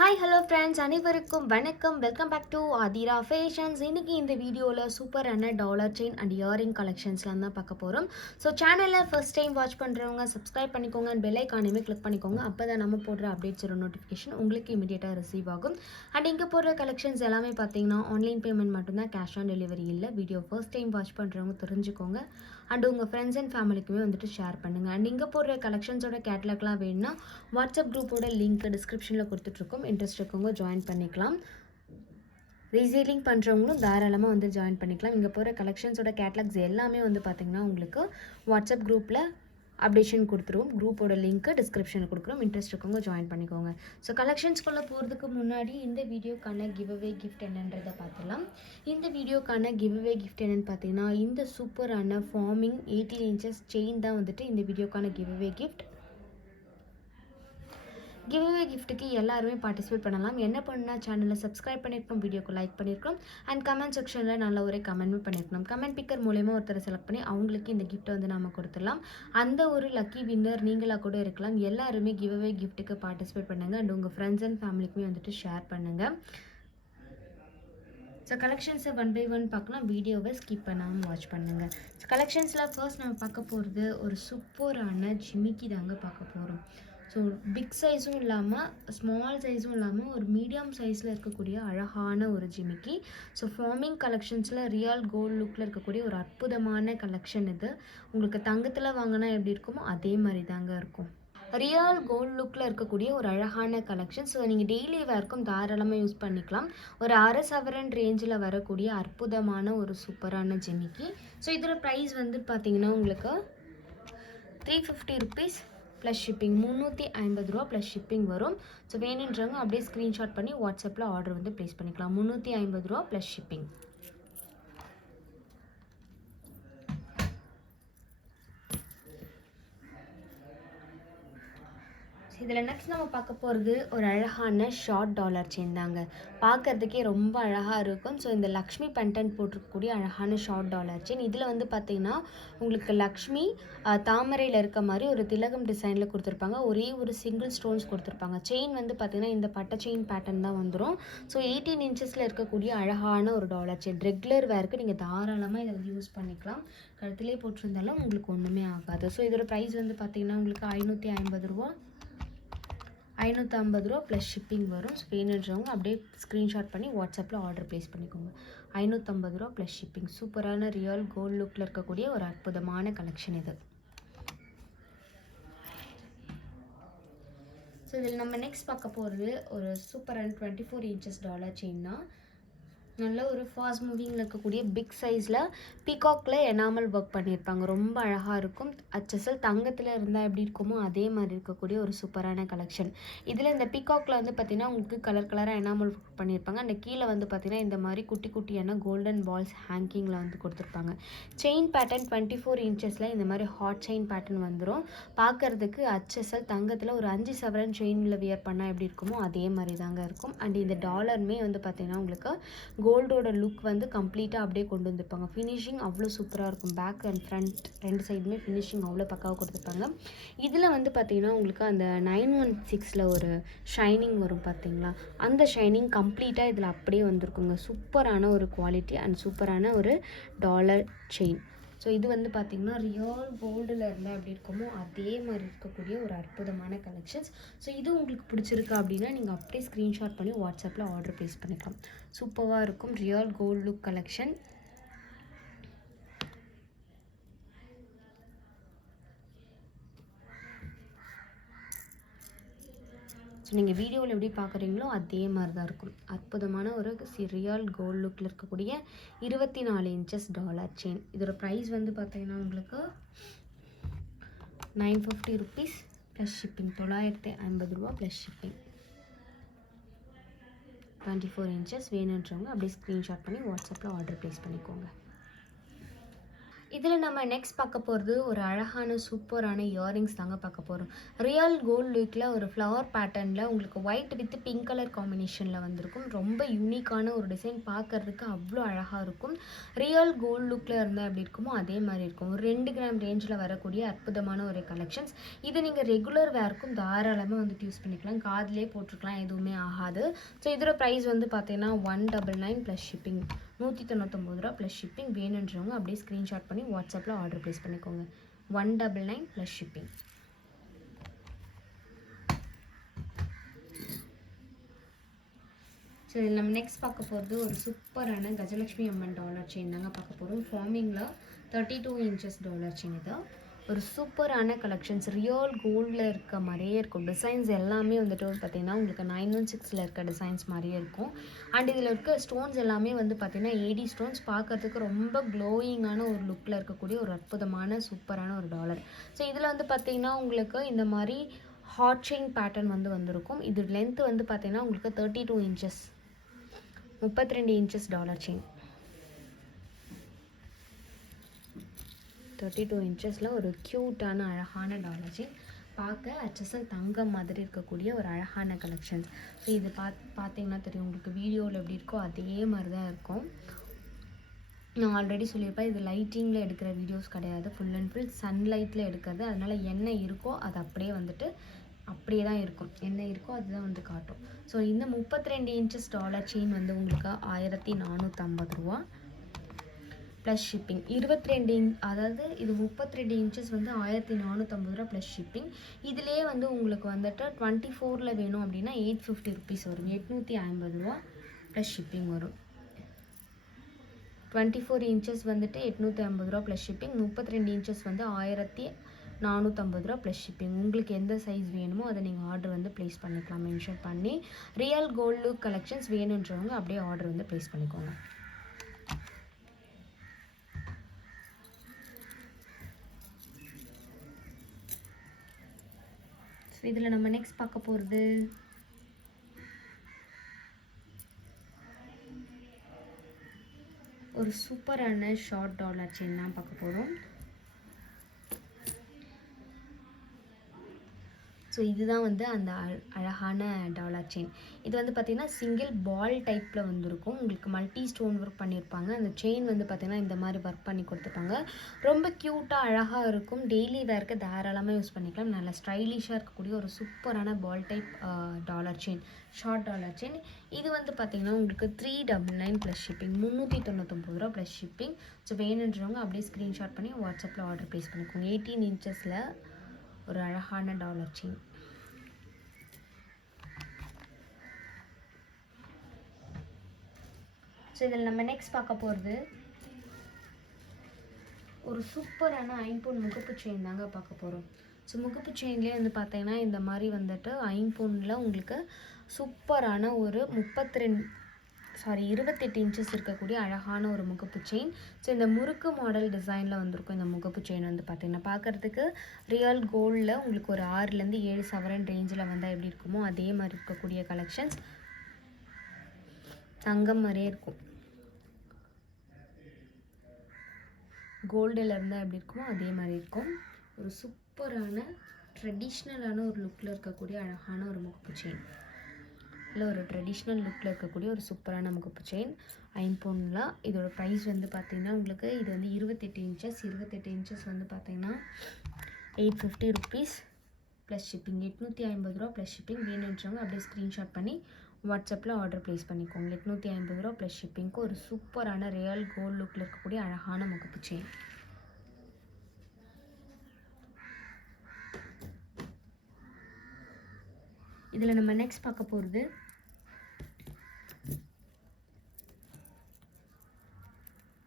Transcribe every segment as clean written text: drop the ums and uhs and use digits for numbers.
Hi hello friends, அனைவருக்கும் வணக்கம். Welcome back to Aathira fashions. இன்றைக்கி இந்த வீடியோவில் சூப்பரான டாலர் செயின் அண்ட் இயரிங் கலெக்ஷன்ஸ்லாம் தான் பார்க்க போகிறோம். ஸோ சேனலில் ஃபர்ஸ்ட் டைம் வாட்ச் பண்ணுறவங்க சப்ஸ்கிரைப் பண்ணிக்கோங்க அண்ட் பெல் ஐக்கானையுமே கிளிக் பண்ணிக்கோங்க. அப்போ தான் நம்ம போடுற அப்டேட்ஸ் ஒரு நோட்டிஃபிகேஷன் உங்களுக்கு இமீடியட்டாக ரிசீவ் ஆகும். அண்ட் இங்கே போடுற கலெக்ஷன்ஸ் எல்லாமே பார்த்தீங்கன்னா ஆன்லைன் பேமெண்ட் மட்டும்தான், கேஷ் ஆன் டெலிவரி இல்லை. வீடியோ ஃபர்ஸ்ட் டைம் வாட்ச் பண்ணுறவங்க தெரிஞ்சுக்கோங்க அண்ட் உங்கள் ஃப்ரெண்ட்ஸ் அண்ட் ஃபேமிலிக்குமே வந்துட்டு ஷேர் பண்ணுங்கள். அண்ட் இங்கே போடுற கலெக்ஷன்ஸோட கேட்லாக்லாம் வேணும்னா வாட்ஸ்அப் குரூப்போட லிங்க் டிஸ்கிரிப்ஷனில் கொடுத்துட்ருக்கோம். இன்ட்ரெஸ்ட் இருக்கவங்க ஜாயின் பண்ணிக்கலாம். ரீசேலிங் பண்ணுறவங்களும் தாராளமாக வந்து ஜாயின் பண்ணிக்கலாம். இங்கே போகிற கலெக்ஷன்ஸோட கேட்லாக்ஸ் எல்லாமே வந்து பார்த்திங்கன்னா உங்களுக்கு வாட்ஸ்அப் குரூப்பில் அப்டேஷன் கொடுத்துருவோம். குரூப்போட லிங்க்கு டிஸ்கிரிப்ஷனில் கொடுக்குறோம். இன்ட்ரெஸ்ட் இருக்கவங்க ஜாயின் பண்ணிக்கோங்க. ஸோ கலெக்ஷன்ஸ்குள்ளே போகிறதுக்கு முன்னாடி இந்த வீடியோக்கான கிவ்அவே கிஃப்ட் என்னன்றதை பார்த்துலாம். இந்த வீடியோக்கான கிவ்அவே கிஃப்ட் என்னென்னு பார்த்தீங்கன்னா இந்த சூப்பரான ஃபார்மிங் 18 இன்ச்சஸ் செயின் தான் வந்துட்டு இந்த வீடியோக்கான கிவ்அவே கிஃப்ட். கிவ்அவே கிஃப்ட்டுக்கு எல்லாருமே பார்ட்டிசிபேட் பண்ணலாம். என்ன பண்ணா சேனலை சப்ஸ்கிரைப் பண்ணியிருக்கணும், வீடியோக்கு லைக் பண்ணியிருக்கணும் அண்ட் கமெண்ட் செக்ஷனில் நல்ல ஒரு கமெண்ட்மே பண்ணியிருக்கணும். கமெண்ட் பிக்கர் மூலயமா ஒருத்தரை செலக்ட் பண்ணி அவங்களுக்கு இந்த கிஃப்ட்டை வந்து நம்ம கொடுத்துடலாம். அந்த ஒரு லக்கி வின்னர் நீங்களாக கூட இருக்கலாம். எல்லாருமே கிவ்அவே கிஃப்ட்டுக்கு பார்ட்டிசிபேட் பண்ணுங்கள் அண்ட் உங்கள் ஃப்ரெண்ட்ஸ் அண்ட் ஃபேமிலிக்குமே வந்துட்டு ஷேர் பண்ணுங்கள். ஸோ கலெக்ஷன்ஸை ஒன் பை ஒன் பார்க்கலாம். வீடியோவை ஸ்கிப் பண்ணாமல் வாட்ச் பண்ணுங்கள். ஸோ கலெக்ஷன்ஸில் ஃபர்ஸ்ட் நம்ம பார்க்க போகிறது ஒரு சூப்பரான ஜிமிக்கி தாங்க பார்க்க போகிறோம். ஸோ பிக் சைஸும் இல்லாமல் ஸ்மால் சைஸும் இல்லாமல் ஒரு மீடியம் சைஸில் இருக்கக்கூடிய அழகான ஒரு ஜிமிக்கி. ஸோ ஃபார்மிங் கலெக்ஷன்ஸில் ரியல் கோல்டு லுக்கில் இருக்கக்கூடிய ஒரு அற்புதமான கலெக்ஷன் இது. உங்களுக்கு தங்கத்தில் வாங்கினா எப்படி இருக்குமோ அதே மாதிரி தாங்க இருக்கும். ரியல் கோல்டு லுக்கில் இருக்கக்கூடிய ஒரு அழகான கலெக்ஷன். ஸோ நீங்கள் டெய்லி வேர்க்கும் தாராளமாக யூஸ் பண்ணிக்கலாம். ஒரு 1/2 சவரன் ரேஞ்சில் வரக்கூடிய அற்புதமான ஒரு சூப்பரான ஜிமிக்கி. ஸோ இதோட ப்ரைஸ் வந்து பார்த்தீங்கன்னா உங்களுக்கு 350 ருபீஸ் ப்ளஸ் ஷிப்பிங், 350 ரூபா ப்ளஸ் ஷிப்பிங் வரும். ஸோ வேணுன்றவங்க அப்படியே ஸ்க்ரீன்ஷாட் பண்ணி வாட்ஸ்அப்பில் ஆர்டர் வந்து ப்ளேஸ் பண்ணிக்கலாம். 350 ரூபா ப்ளஸ் ஷிப்பிங். இதில் நெக்ஸ்ட் நம்ம பார்க்க போகிறது ஒரு அழகான ஷார்ட் டாலர் செயின் தாங்க. பார்க்குறதுக்கே ரொம்ப அழகாக இருக்கும். ஸோ இந்த லக்ஷ்மி பெண்டன்ட் போட்டிருக்கக்கூடிய அழகான ஷார்ட் டாலர் செயின். இதில் வந்து பார்த்திங்கன்னா உங்களுக்கு லக்ஷ்மி தாமரையில் இருக்க மாதிரி ஒரு திலகம் டிசைனில் கொடுத்துருப்பாங்க. ஒரே ஒரு சிங்கிள் ஸ்டோன்ஸ் கொடுத்துருப்பாங்க. செயின் வந்து பார்த்திங்கன்னா இந்த பட்டை செயின் பேட்டர்ன் தான் வந்துடும். ஸோ 18 இன்ச்சஸில் இருக்கக்கூடிய அழகான ஒரு டாலர் செயின். ரெகுலர் வேருக்கு நீங்கள் தாராளமாக இதை வந்து யூஸ் பண்ணிக்கலாம். கழுத்திலே போட்டிருந்தாலும் உங்களுக்கு ஒன்றுமே ஆகாது. ஸோ இதோட ப்ரைஸ் வந்து பார்த்திங்கன்னா உங்களுக்கு 550 ரூபா, 550 ரூபா ப்ளஸ் ஷிப்பிங் வரும். ஸோ வேணுன்றவங்க அப்படியே ஸ்க்ரீன்ஷாட் பண்ணி வாட்ஸ்அப்பில் ஆர்டர் ப்ளேஸ் பண்ணிக்கோங்க. 550 ரூபா ப்ளஸ் ஷிப்பிங். சூப்பரான ரியல் கோல்டு லுக்கில் இருக்கக்கூடிய ஒரு அற்புதமான கலெக்ஷன் இது. ஸோ இதில் நம்ம நெக்ஸ்ட் பார்க்க போகிறது ஒரு சூப்பரான 24 இன்ச்சஸ் டாலர் செயின் தான். நல்ல ஒரு ஃபாஸ்ட் மூவிங்கில் இருக்கக்கூடிய பிக் சைஸில் பீகாக்கில் எனாமல் ஒர்க் பண்ணியிருப்பாங்க. ரொம்ப அழகாக இருக்கும். அச்சசல் தங்கத்தில் இருந்தால் எப்படி இருக்குமோ அதே மாதிரி இருக்கக்கூடிய ஒரு சூப்பரான கலெக்ஷன். இதில் இந்த பீகாக்கில் வந்து பார்த்திங்கன்னா உங்களுக்கு கலர் கலராக எனாமல் ஒர்க் பண்ணியிருப்பாங்க. அந்த கீழே வந்து பார்த்திங்கன்னா இந்த மாதிரி குட்டி குட்டியான கோல்டன் பால்ஸ் ஹேங்கிங்கில் வந்து கொடுத்துருப்பாங்க. செயின் பேட்டர்ன் 24 இன்ச்சஸில் இந்த மாதிரி ஹாட் செயின் பேட்டர்ன் வந்துடும். பார்க்குறதுக்கு அச்சசல் தங்கத்தில் ஒரு 5 சவரன் செயினில் வியர் பண்ணால் எப்படி இருக்குமோ அதே மாதிரி தாங்க இருக்கும். அண்ட் இந்த டாலருமே வந்து பார்த்திங்கன்னா உங்களுக்கு கோல்டோட லுக் வந்து கம்ப்ளீட்டாக அப்படியே கொண்டு வந்திருப்பாங்க. ஃபினிஷிங் அவ்வளோ சூப்பராக இருக்கும். பேக் அண்ட் ஃப்ரண்ட் ரெண்டு சைடுமே ஃபினிஷிங் அவ்வளோ பக்காவாக கொடுத்துருப்பாங்க. இதில் வந்து பார்த்திங்கன்னா உங்களுக்கு அந்த 916 ஒரு ஷைனிங் வரும் பார்த்தீங்களா, அந்த ஷைனிங் கம்ப்ளீட்டாக இதில் அப்படியே வந்திருக்குங்க. சூப்பரான ஒரு குவாலிட்டி அண்ட் சூப்பரான ஒரு டாலர் செயின். ஸோ இது வந்து பார்த்திங்கன்னா ரியல் கோல்டில் இருந்தால் எப்படி இருக்குமோ அதே மாதிரி இருக்கக்கூடிய ஒரு அற்புதமான கலெக்ஷன்ஸ். ஸோ இது உங்களுக்கு பிடிச்சிருக்கு அப்படின்னா நீங்கள் அப்படியே ஸ்க்ரீன்ஷாட் பண்ணி வாட்ஸ்அப்பில் ஆர்டர் ப்ளேஸ் பண்ணிக்கலாம். சூப்பராக இருக்கும் real gold look collection. So நீங்கள் வீடியோவில் எப்படி பார்க்குறீங்களோ அதே மாதிரி தான் இருக்கும். அற்புதமான ஒரு ரியல் கோல்டு லுக்கில் இருக்கக்கூடிய 24 இன்ச்சஸ் டாலர் செயின். இதோட ப்ரைஸ் வந்து பார்த்தீங்கன்னா உங்களுக்கு 950 ருபீஸ் ப்ளஸ் ஷிப்பிங், 950 ரூபா ப்ளஸ் ஷிப்பிங். 24 இன்ச்சஸ் வேணுன்றவங்க அப்படியே ஸ்க்ரீன்ஷாட் பண்ணி வாட்ஸ்அப்பில் ஆர்டர் ப்ளேஸ் பண்ணிக்கோங்க. இதில் நம்ம நெக்ஸ்ட் பார்க்க போகிறது ஒரு அழகான சூப்பரான இயரிங்ஸ் தாங்க பார்க்க போகிறோம். ரியல் கோல்ட் லுக்கில் ஒரு ஃப்ளவர் பேட்டர்னில் உங்களுக்கு ஒயிட் வித் பிங்க் கலர் காம்பினேஷனில் வந்திருக்கும். ரொம்ப யூனிக்கான ஒரு டிசைன், பார்க்குறதுக்கு அவ்வளோ அழகாக இருக்கும். ரியல் கோல்ட் லுக்கில் இருந்தால் எப்படி இருக்குமோ அதே மாதிரி இருக்கும். ஒரு 2 கிராம் ரேஞ்சில் வரக்கூடிய அற்புதமான ஒரு கலெக்ஷன்ஸ். இது நீங்கள் ரெகுலர் வேர்க்கும் தாராளமாக வந்துட்டு யூஸ் பண்ணிக்கலாம். காதிலே போட்டிருக்கலாம், எதுவுமே ஆகாது. ஸோ இதோட ப்ரைஸ் வந்து பார்த்தீங்கன்னா 199 ப்ளஸ் ஷிப்பிங், 199 ரூபா ப்ளஸ் ஷிப்பிங். வேணுன்றவங்க அப்படியே ஸ்க்ரீன்ஷாட் பண்ணி வாட்ஸ்அப்பில் ஆர்டர் ப்ளேஸ் பண்ணிக்கோங்க. 199 ப்ளஸ் ஷிப்பிங். ஸோ இதில் நம்ம நெக்ஸ்ட் பார்க்க போகிறது ஒரு சூப்பரான கஜலட்சுமி அம்மன் டாலர் செயின் தாங்க பார்க்க போகிறோம். ஃபார்மிங்கில் 32 இன்ச்சஸ் டாலர் செயின். இது ஒரு சூப்பரான கலெக்ஷன்ஸ், ரியல் கோல்டில் இருக்க மாதிரியே இருக்கும். டிசைன்ஸ் எல்லாமே வந்துட்டு பார்த்திங்கன்னா உங்களுக்கு 916 இருக்க டிசைன்ஸ் மாதிரியே இருக்கும். அண்ட் இதில் இருக்க ஸ்டோன்ஸ் எல்லாமே வந்து பார்த்திங்கன்னா ஏடி ஸ்டோன்ஸ், பார்க்குறதுக்கு ரொம்ப க்ளோயிங்கான ஒரு லுக்கில் இருக்கக்கூடிய ஒரு அற்புதமான சூப்பரான ஒரு டாலர். ஸோ இதில் வந்து பார்த்திங்கன்னா உங்களுக்கு இந்த மாதிரி ஹாட் செயின் பேட்டர்ன் வந்து வந்திருக்கும். இது லென்த் வந்து பார்த்திங்கன்னா உங்களுக்கு 32 இன்ச்சஸ், 32 இன்ச்சஸ் டாலர் செயின். 32 இன்ச்சஸில் ஒரு க்யூட்டான அழகான டாலர் செயின், பார்க்க HSN தங்கம் மாதிரி இருக்கக்கூடிய ஒரு அழகான கலெக்ஷன்ஸ். ஸோ இது பார்த்தீங்கன்னா தெரியும் உங்களுக்கு, வீடியோவில் எப்படி இருக்கோ அதே மாதிரி தான் இருக்கும். நான் ஆல்ரெடி சொல்லியிருப்பேன், இது லைட்டிங்கில் எடுக்கிற வீடியோஸ் கிடையாது, ஃபுல் அண்ட் ஃபுல் சன்லைட்டில் எடுக்கிறது. அதனால் என்ன இருக்கோ அது அப்படியே வந்துட்டு அப்படியே தான் இருக்கும், என்ன இருக்கோ அதுதான் வந்து காட்டும். ஸோ இந்த 32 இன்ச்சஸ் டாலர் செயின் வந்து உங்களுக்கு 1450 ரூபா ப்ளஸ் ஷிப்பிங். 22 அதாவது இது 32 இன்ச்சஸ் வந்து 1450 ரூபா ப்ளஸ் ஷிப்பிங். இதிலே வந்து உங்களுக்கு வந்துட்டு 24 வேணும் அப்படின்னா 850 ருபீஸ் வரும், 850 ரூபா ப்ளஸ் ஷிப்பிங் வரும். 24 இன்ச்சஸ் வந்துட்டு 850 ரூபா ப்ளஸ் ஷிப்பிங். 32 இன்ச்சஸ் வந்து 1450 ரூபா ப்ளஸ் ஷிப்பிங். உங்களுக்கு எந்த சைஸ் வேணுமோ அதை நீங்கள் ஆர்டர் வந்து ப்ளேஸ் பண்ணிக்கலாம் மென்ஷன் பண்ணி. ரியல் கோல்ட் லுக் கலெக்ஷன்ஸ் வேணுன்றவங்க அப்படியே ஆர்டர் வந்து ப்ளேஸ் பண்ணிக்கோங்க. இதில் நம்ம நெக்ஸ்ட் பார்க்க போகிறது ஒரு சூப்பரான ஷார்ட் டாலர் செயின் தான் பார்க்க போகிறோம். ஸோ இதுதான் வந்து அந்த அழகான டாலர் செயின். இது வந்து பார்த்திங்கன்னா சிங்கிள் பால் டைப்பில் வந்துருக்கும். உங்களுக்கு மல்டி ஸ்டோன் ஒர்க் பண்ணியிருப்பாங்க. அந்த செயின் வந்து பார்த்திங்கன்னா இந்த மாதிரி ஒர்க் பண்ணி கொடுத்துருப்பாங்க. ரொம்ப க்யூட்டாக அழகாக இருக்கும். டெய்லி வேர்க்கு தாராளமாக யூஸ் பண்ணிக்கலாம். நல்லா ஸ்டைலிஷாக இருக்கக்கூடிய ஒரு சூப்பரான ball type dollar chain, short dollar chain. இது வந்து பார்த்திங்கன்னா உங்களுக்கு 399 ப்ளஸ் ஷிப்பிங், 399 ரூபா ப்ளஸ் ஷிப்பிங். ஸோ வேணுன்றவங்க அப்படியே ஸ்க்ரீன்ஷாட் பண்ணி வாட்ஸ்அப்பில் ஆர்டர் ப்ளேஸ் பண்ணிக்கோங்க. 18 இன்ச்சஸில் ஒரு அழகான டாலர் செயின். ஸோ இதில் நம்ம நெக்ஸ்ட் பார்க்க போகிறது ஒரு சூப்பரான ஐம்பொன் முகப்பு செயின் தாங்க பார்க்க போகிறோம். ஸோ முகப்பு செயின்லேயே வந்து பார்த்தீங்கன்னா இந்த மாதிரி வந்துட்டு ஐம்பொன்னில் உங்களுக்கு சூப்பரான ஒரு 28 இன்ச்சஸ் இருக்கக்கூடிய அழகான ஒரு முகப்பு செயின். ஸோ இந்த முறுக்கு மாடல் டிசைனில் வந்திருக்கும் இந்த முகப்பு செயின் வந்து பார்த்திங்கன்னா பார்க்குறதுக்கு ரியல் கோல்டில் உங்களுக்கு ஒரு 6லேருந்து 7 சவரன் ரேஞ்சில் வந்தால் எப்படி இருக்குமோ அதே மாதிரி இருக்கக்கூடிய கலெக்ஷன்ஸ். தங்கம் மாதிரியே இருக்கும், கோல்டில் இருந்தால் எப்படி இருக்குமோ அதே மாதிரி இருக்கும். ஒரு சூப்பரான ட்ரெடிஷ்னலான ஒரு லுக்கில் இருக்கக்கூடிய அழகான ஒரு முகப்பு செயின், இல்லை ஒரு ட்ரெடிஷ்னல் லுக்கில் இருக்கக்கூடிய ஒரு சூப்பரான முகப்பு செயின் ஐம்பொன்னில். இதோட ப்ரைஸ் வந்து பார்த்திங்கன்னா உங்களுக்கு இது வந்து 28 இன்ச்சஸ். 28 இன்ச்சஸ் வந்து பார்த்திங்கன்னா 850 ருபீஸ் ப்ளஸ் ஷிப்பிங், 850 ரூபா ப்ளஸ் ஷிப்பிங். வேணுன்றவங்க அப்படியே ஸ்க்ரீன்ஷாட் பண்ணி வாட்ஸ்அப்பில் ஆர்டர் ப்ளேஸ் பண்ணிக்கோங்க. 850 ரூபா ப்ளஸ் ஷிப்பிங்க்கு ஒரு சூப்பரான ரியல் கோல்ட் லுக்கில் இருக்கக்கூடிய அழகான முகப்பு செயின். இதில் நம்ம நெக்ஸ்ட் பார்க்க போகிறது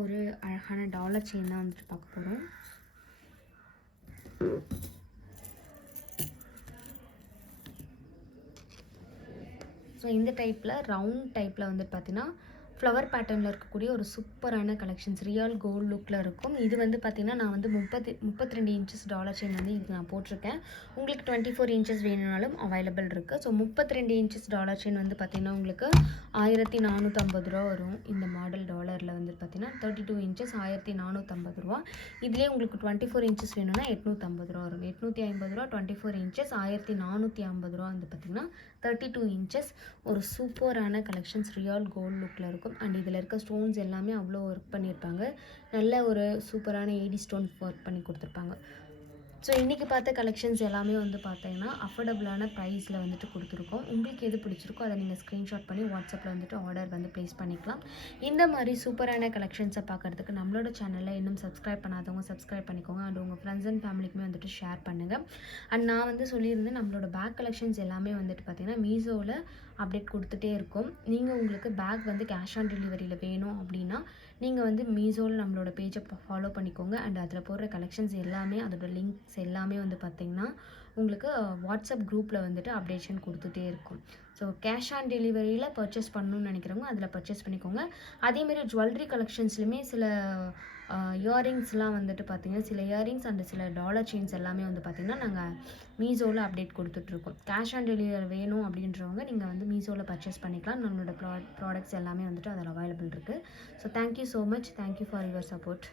ஒரு அழகான டாலர் செயின் தான் வந்துட்டு பார்க்க போகிறோம். ஸோ இந்த டைப்பில் ரவுண்ட் டைப்பில் வந்துட்டு பார்த்தீங்கன்னா ஃப்ளவர் பேட்டர்னில் இருக்கக்கூடிய ஒரு சூப்பரான கலெக்ஷன்ஸ், ரியல் கோல்ட் லுக்கில் இருக்கும். இது வந்து பார்த்திங்கன்னா நான் வந்து 32 இன்ச்சஸ் டாலர் செயின் வந்து இது நான் போட்டிருக்கேன். உங்களுக்கு 24 இன்ச்சஸ் வேணும்னாலும் அவைலபிள் இருக்குது. ஸோ 32 இன்ச்சஸ் டாலர் செயின் வந்து பார்த்திங்கன்னா உங்களுக்கு 1450 ரூபா வரும். இந்த மாடல் டாலரில் வந்து பார்த்திங்கன்னா 32 இன்ச்சஸ் 1450 ரூபா. இதுலேயே உங்களுக்கு 24 இன்ச்சஸ் வேணும்னா 850 ரூபா வரும். 850 ரூபா. 24 இன்ச்சஸ் 1450 ரூபா வந்து பார்த்திங்கன்னா 32 இன்ச்சஸ். ஒரு சூப்பரான கலெக்ஷன்ஸ், ரியல் கோல்ட் லுக்கில் இருக்கும். அண்ட் இதில் இருக்க ஸ்டோன்ஸ் எல்லாமே அவ்வளோ ஒர்க் பண்ணியிருப்பாங்க. நல்ல ஒரு சூப்பரான ஏடி ஸ்டோன் ஒர்க் பண்ணி கொடுத்துருப்பாங்க. ஸோ இன்றைக்கி பார்த்த கலெக்ஷன்ஸ் எல்லாமே வந்து பார்த்தீங்கன்னா அஃபோர்டபுளான ப்ரைஸில் வந்துட்டு கொடுத்துருக்கோம். உங்களுக்கு எது பிடிச்சிருக்கோ அதை நீங்கள் ஸ்க்ரீன்ஷாட் பண்ணி வாட்ஸ்அப்பில் வந்துட்டு ஆர்டர் வந்து ப்ளேஸ் பண்ணிக்கலாம். இந்த மாதிரி சூப்பரான கலெக்ஷன்ஸை பார்க்குறதுக்கு நம்மளோட சேனலில் இன்னும் சப்ஸ்கிரைப் பண்ணாதவங்க சப்ஸ்கிரைப் பண்ணிக்கோங்க. அண்ட் உங்கள் ஃப்ரெண்ட்ஸ் அண்ட் ஃபேமிலிக்குமே வந்துட்டு ஷேர் பண்ணுங்கள். அண்ட் நான் வந்து சொல்லியிருந்தேன் நம்மளோட பேக் கலெக்ஷன்ஸ் எல்லாமே வந்துட்டு பார்த்திங்கன்னா மீஷோவில் அப்டேட் கொடுத்துட்டே இருக்கும். நீங்கள் உங்களுக்கு பேக் வந்து கேஷ் ஆன் டெலிவரியில் வேணும் அப்படின்னா நீங்கள் வந்து மீஷோவில் நம்மளோட பேஜை ஃபாலோ பண்ணிக்கோங்க. அண்ட் அதில் போடுற கலெக்ஷன்ஸ் எல்லாமே அதோட லிங்க்ஸ் எல்லாமே வந்து பார்த்திங்கன்னா உங்களுக்கு வாட்ஸ்அப் குரூப்பில் வந்துட்டு அப்டேஷன் கொடுத்துட்டே இருக்கும். ஸோ கேஷ் ஆன் டெலிவரியில் பர்ச்சேஸ் பண்ணணும்னு நினைக்கிறவங்க அதில் பர்ச்சேஸ் பண்ணிக்கோங்க. அதேமாரி ஜுவல்லரி கலெக்ஷன்ஸ்லையுமே சில இயரிங்ஸ்லாம் வந்துட்டு பார்த்திங்கன்னா சில இயரிங்ஸ் அண்ட் சில டாலர் செயின்ஸ் எல்லாமே வந்து பார்த்திங்கன்னா நாங்கள் மீஷோவில் அப்டேட் கொடுத்துட்ருக்கோம். கேஷ் ஆன் டெலிவரி வேணும் அப்படின்றவங்க நீங்கள் வந்து மீஷோவில் பர்ச்சேஸ் பண்ணிக்கலாம். நம்மளோட ப்ராடக்ட்ஸ் எல்லாமே வந்துட்டு அதில் அவைலபிள் இருக்குது. So thank you so much. Thank you for your support.